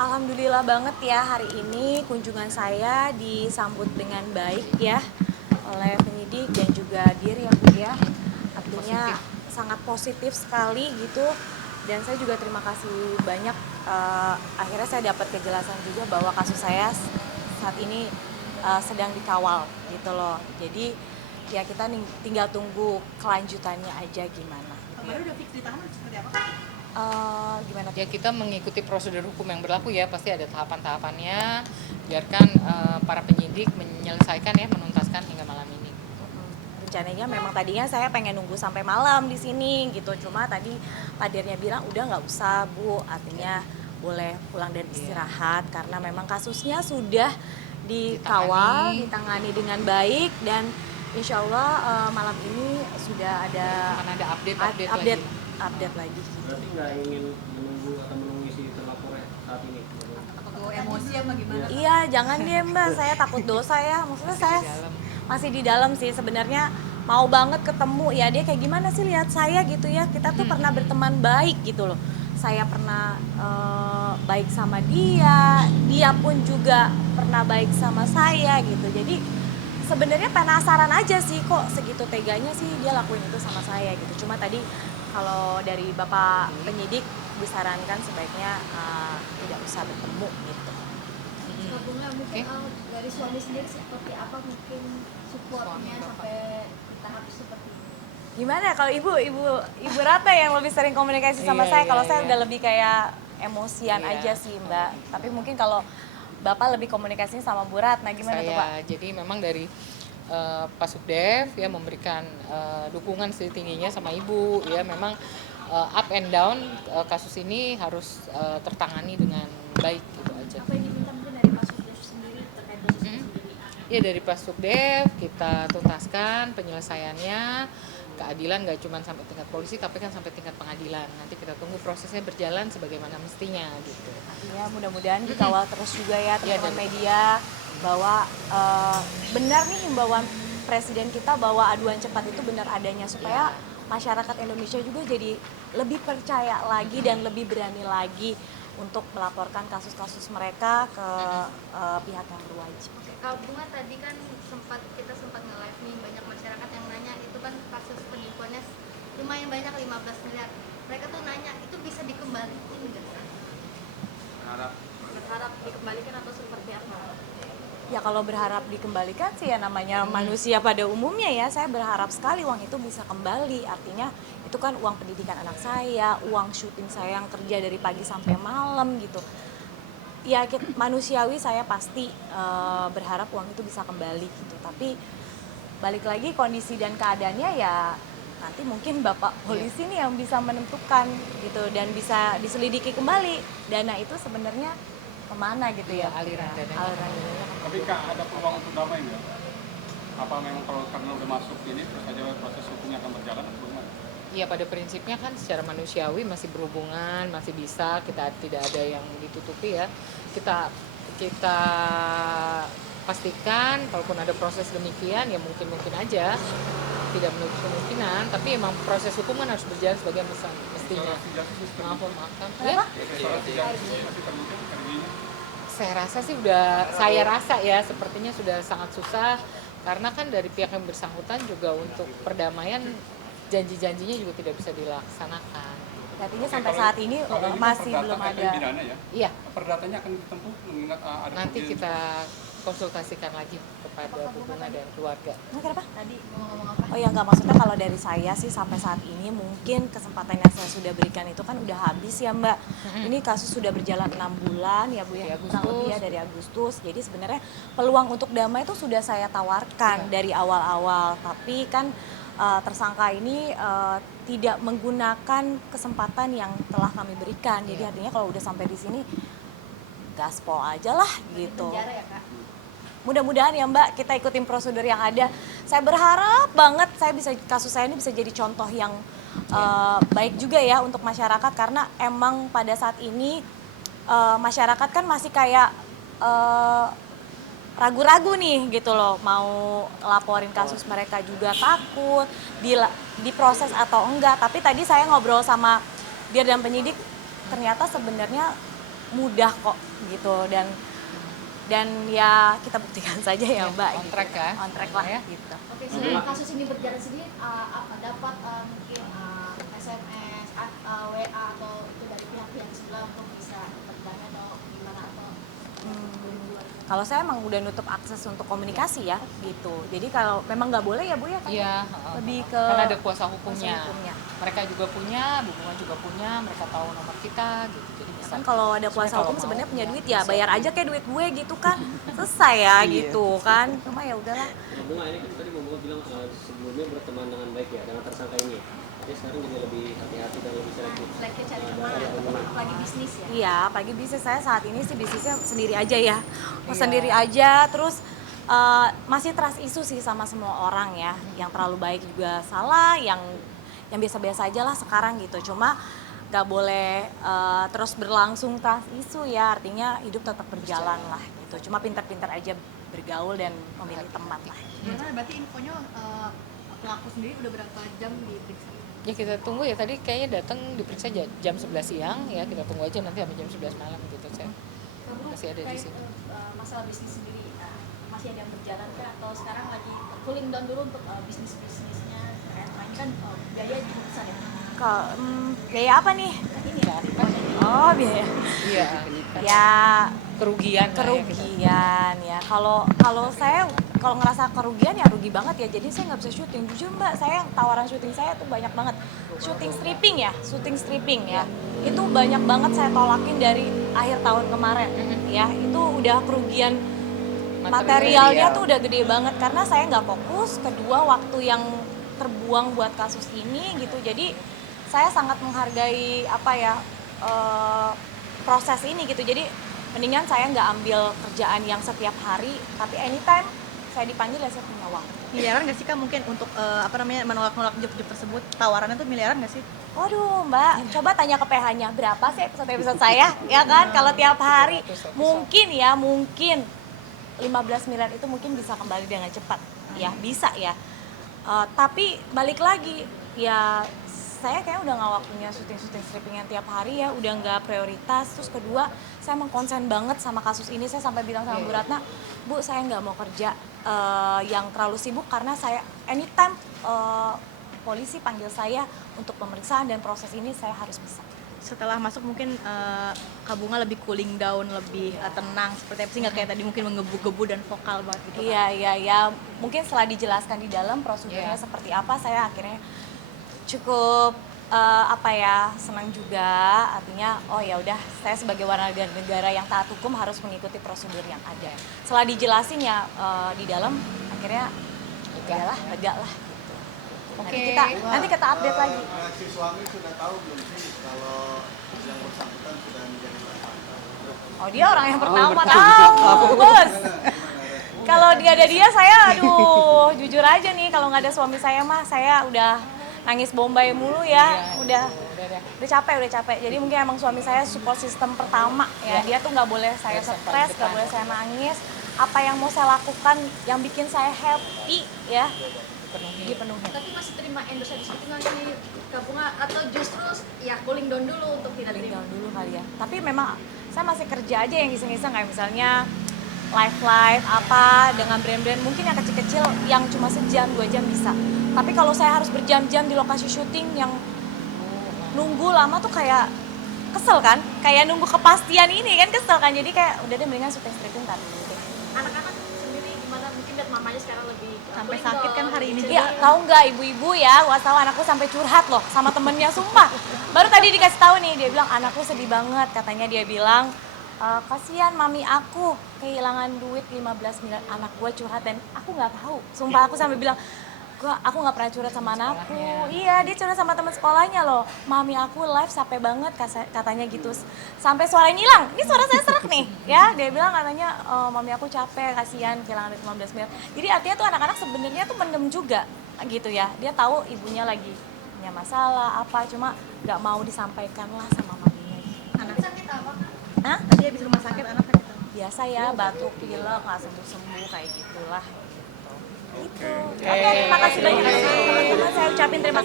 Alhamdulillah banget ya, hari ini kunjungan saya disambut dengan baik ya oleh penyidik dan juga Dir ya Bu ya. Artinya sangat positif sekali gitu. Dan saya juga terima kasih banyak, akhirnya saya dapat kejelasan juga bahwa kasus saya saat ini sedang dikawal gitu loh. Jadi ya kita tinggal tunggu kelanjutannya aja gimana. Baru udah fix ditahan seperti apa Kak? Gimana? Ya kita mengikuti prosedur hukum yang berlaku ya, pasti ada tahapan-tahapannya. Biarkan para penyidik menyelesaikan ya, menuntaskan hingga malam ini. Rencananya memang tadinya saya pengen nunggu sampai malam di sini gitu, cuma tadi Pak Dirnya bilang udah nggak usah Bu, artinya boleh pulang dan istirahat karena memang kasusnya sudah dikawal, ditangani dengan baik dan insya Allah malam ini sudah ada Akan ada update lagi. Berarti nggak ingin menunggu atau menunggu si terlapor saat ini? Atau emosi apa gimana? Iya, jangan deh Mbak, saya takut dosa ya. Maksudnya saya masih di dalam sih sebenarnya, mau banget ketemu ya, dia kayak gimana sih lihat saya gitu ya. Kita tuh pernah berteman baik gitu loh. Saya pernah baik sama dia, dia pun juga pernah baik sama saya gitu. Jadi sebenarnya penasaran aja sih kok segitu teganya sih dia lakuin itu sama saya gitu. Cuma tadi kalau dari Bapak penyidik disarankan sebaiknya tidak usah bertemu gitu. Sebetulnya mungkin dari suami sendiri seperti apa mungkin supportnya sampai tahap seperti ini? Gimana kalau ibu Rata yang lebih sering komunikasi sama saya? Kalau saya udah lebih kayak emosian aja sih Mbak. Tapi mungkin kalau Bapak lebih komunikasinya sama Bu Ratna, gimana tuh Pak? Jadi memang dari Pak Subdev ya memberikan dukungan setingginya sama Ibu ya, memang up and down kasus ini harus tertangani dengan baik gitu aja. Apa yang diminta mungkin dari Pak Subdev sendiri terkait kasus ini sendiri? Ya dari Pak Subdev kita tuntaskan penyelesaiannya, keadilan nggak cuma sampai tingkat polisi tapi kan sampai tingkat pengadilan. Nanti kita tunggu prosesnya berjalan sebagaimana mestinya gitu. Ya mudah-mudahan dikawal terus juga ya teman-teman media bahwa benar nih himbauan Presiden kita bahwa aduan cepat itu benar adanya supaya masyarakat Indonesia juga jadi lebih percaya lagi dan lebih berani lagi untuk melaporkan kasus-kasus mereka ke pihak yang berwajib. Kalau Bunga tadi kan kita sempat nge-live nih, banyak masyarakat yang nanya itu kan kasus penipuannya lumayan banyak 15 miliar. Mereka tuh nanya itu bisa dikembalikan nggak? Berharap dikembalikan atau seperti apa? Ya kalau berharap dikembalikan sih ya namanya manusia pada umumnya ya, saya berharap sekali uang itu bisa kembali. Artinya itu kan uang pendidikan anak saya, uang syuting saya yang kerja dari pagi sampai malam gitu. Ya manusiawi saya pasti berharap uang itu bisa kembali gitu. Tapi balik lagi kondisi dan keadaannya ya nanti mungkin Bapak polisi nih yang bisa menentukan gitu dan bisa diselidiki kembali dana itu sebenarnya kemana gitu ya, aliran dananya. Tapi Kak, ada peluang untuk damai nggak? Apa memang kalau karena udah masuk ini terus saja proses hukumnya akan berjalan atau bagaimana? Iya, pada prinsipnya kan secara manusiawi masih berhubungan, masih bisa, kita tidak ada yang ditutupi ya. Kita pastikan kalaupun ada proses demikian ya mungkin aja tidak menutup kemungkinan, tapi emang proses hukum kan harus berjalan sebagai mestinya. Maaf. Ya? Saya rasa sih sepertinya sudah sangat susah karena kan dari pihak yang bersangkutan juga untuk perdamaian janji-janjinya juga tidak bisa dilaksanakan. Artinya sampai saat ini masih belum ada. Pidana ya? Iya. Perdatanya akan ditempuh mengingat ada Nanti kita konsultasikan lagi kepada Bu Bunga dan keluarga. Kenapa? Tadi mau ngomong apa? Oh ya nggak, maksudnya kalau dari saya sih sampai saat ini mungkin kesempatan yang saya sudah berikan itu kan udah habis ya Mbak. Ini kasus sudah berjalan 6 bulan ya Bu ya, kurang lebih ya dari Agustus. Jadi sebenarnya peluang untuk damai itu sudah saya tawarkan dari awal-awal. Tapi kan tersangka ini tidak menggunakan kesempatan yang telah kami berikan. Jadi artinya kalau udah sampai di sini gaspol aja lah gitu. Penjara ya Kak? Mudah-mudahan ya Mbak kita ikutin prosedur yang ada. Saya berharap banget kasus saya ini bisa jadi contoh yang baik juga ya untuk masyarakat karena emang pada saat ini masyarakat kan masih kayak ragu-ragu nih gitu loh, mau laporin kasus mereka juga takut diproses atau enggak. Tapi tadi saya ngobrol sama Dir dan penyidik, ternyata sebenarnya mudah kok gitu, dan ya kita buktikan saja ya Mbak. On track ya. On track lah Ya. gitu. Oke, selama kasus ini berjalan sendiri, dapat mungkin SMS, WA atau itu dari pihak-pihak sebelah untuk bisa berdamai atau gimana atau Kalau saya emang udah nutup akses untuk komunikasi ya gitu. Jadi kalau memang nggak boleh ya Bu ya kan? Iya, Lebih ke karena ada kuasa hukumnya. kuasa hukumnya. Mereka juga punya, hubungan juga punya, mereka tahu nomor kita gitu. Jadi bisa. Kan kalau ada kuasa Sebenarnya hukum kalau sebenarnya mau, punya ya, duit ya, bisa. bayar aja kayak duit gue gitu kan. Selesai ya gitu kan. Cuma ya udahlah. Nah, Bunga, ini kan tadi Bunga bilang sebelumnya berteman dengan baik ya dengan tersangka ini. Jadi sekarang jadi lebih hati-hati dan lebih selektif. selektif cari teman lagi bisnis ya? Iya, pagi bisnis saya saat ini sih bisnisnya sendiri aja ya. Iya. Sendiri aja, terus masih trust isu sih sama semua orang ya. Yang terlalu baik juga salah, yang biasa-biasa aja lah sekarang gitu. Cuma nggak boleh terus berlangsung trust isu ya, artinya hidup tetap berjalan lah gitu. Cuma pintar-pintar aja bergaul dan memilih teman lah. Gimana berarti infonya pelaku sendiri udah berapa jam diperiksa? Ya kita tunggu ya, tadi kayaknya datang diperiksa jam 11 siang ya, kita tunggu aja nanti sampai jam 11 malam gitu saya. Masih ada di sini. Masalah bisnis sendiri masih ada yang berjalan kah atau sekarang lagi cooling down dulu untuk bisnisnya? Karena ini kan biaya cukup besar ya. Biaya apa nih? Ini ya. Oh biaya. Iya, Ya kerugian. lah ya kita. kerugian ya. Kalau saya kalau ngerasa kerugian ya rugi banget ya. Jadi saya nggak bisa syuting. Jujur Mbak, saya tawaran syuting saya tuh banyak banget. Syuting stripping ya. Itu banyak banget saya tolakin dari akhir tahun kemarin ya. Itu udah kerugian materialnya tuh udah gede banget karena saya nggak fokus. Kedua waktu yang terbuang buat kasus ini gitu. Jadi saya sangat menghargai proses ini gitu. Jadi mendingan saya nggak ambil kerjaan yang setiap hari, tapi anytime saya dipanggil ya saya punya uang. Miliaran nggak sih Kak mungkin untuk menolak job tersebut? Tawarannya tuh miliaran nggak sih? Waduh Mbak, coba tanya ke PH-nya berapa sih episode saya, ya kan? Kalau tiap hari mungkin 15 miliar itu mungkin bisa kembali dengan cepat, ya bisa ya. Tapi balik lagi, ya saya kayaknya udah nggak waktunya syuting stripping yang tiap hari ya, udah nggak prioritas. Terus kedua, saya emang konsen banget sama kasus ini. Saya sampai bilang sama Bu Ratna, Bu saya nggak mau kerja yang terlalu sibuk karena saya anytime polisi panggil saya untuk pemeriksaan dan proses ini saya harus bisa. Setelah masuk mungkin Kak Bunga lebih cooling down, lebih tenang seperti apa sih, nggak kayak tadi mungkin menggebu-gebu dan vokal banget gitu. Iya. Mungkin setelah dijelaskan di dalam prosedurnya seperti apa, saya akhirnya cukup senang juga. Artinya oh ya udah, saya sebagai warga negara yang taat hukum harus mengikuti prosedur yang ada. Setelah dijelasin ya di dalam, akhirnya lega lah. Oke. Nanti kita update lagi. Reaksi suami sudah tahu belum sih kalau yang bersangkutan sudah menjadi tersangka? Oh dia orang yang pertama tahu, bos. Kalau dia ada dia, saya aduh jujur aja nih, kalau nggak ada suami saya mah saya udah nangis bombay mulu ya, udah capek. Jadi mungkin emang suami saya support system pertama ya, dia tuh nggak boleh saya stres, nggak boleh saya nangis. Apa yang mau saya lakukan yang bikin saya happy ya dipenuhi. Tapi masih terima endorse habis itu nggak sih Kak Bunga atau justru ya cooling down dulu untuk tidak terima? Down dulu kali ya. Tapi memang saya masih kerja aja yang iseng-iseng kayak misalnya live apa dengan brand-brand mungkin yang kecil-kecil yang cuma sejam 2 jam bisa. Tapi kalau saya harus berjam-jam di lokasi syuting yang nunggu lama tuh kayak kesel kan? Kayak nunggu kepastian ini kan kesel kan. Jadi kayak udah deh mendingan syuting stripping tadi dulu deh. Anak-anak sendiri gimana? Mungkin lihat mamanya sekarang lebih Sampai cooling sakit kan down, hari ini lebih Iya, tahu nggak ibu-ibu ya, gua tahu anakku sampai curhat loh sama temennya, sumpah. Baru tadi dikasih tahu nih, dia bilang anakku sedih banget, katanya dia bilang kasihan mami aku kehilangan duit 15 miliar, anak gue curhat dan aku nggak tahu, sumpah aku sampai bilang aku nggak pernah curhat sama anakku. Iya, dia curhat sama teman sekolahnya loh, mami aku live capek banget katanya gitu, sampai suaranya hilang. Ini suara saya serak nih ya, dia bilang katanya mami aku capek, kasihan kehilangan duit 15 miliar. Jadi artinya tuh anak-anak sebenarnya tuh mendem juga gitu ya, dia tahu ibunya lagi punya masalah apa, cuma nggak mau disampaikan lah sama maminya. Anak sakit apa Kak? Hah? Tadi habis rumah sakit anak sakit. Biasa ya, batuk, pilek, nggak sembuh-sembuh kayak gitulah gitu. Oke, terima kasih banyak teman-teman. Saya ucapin terima kasih.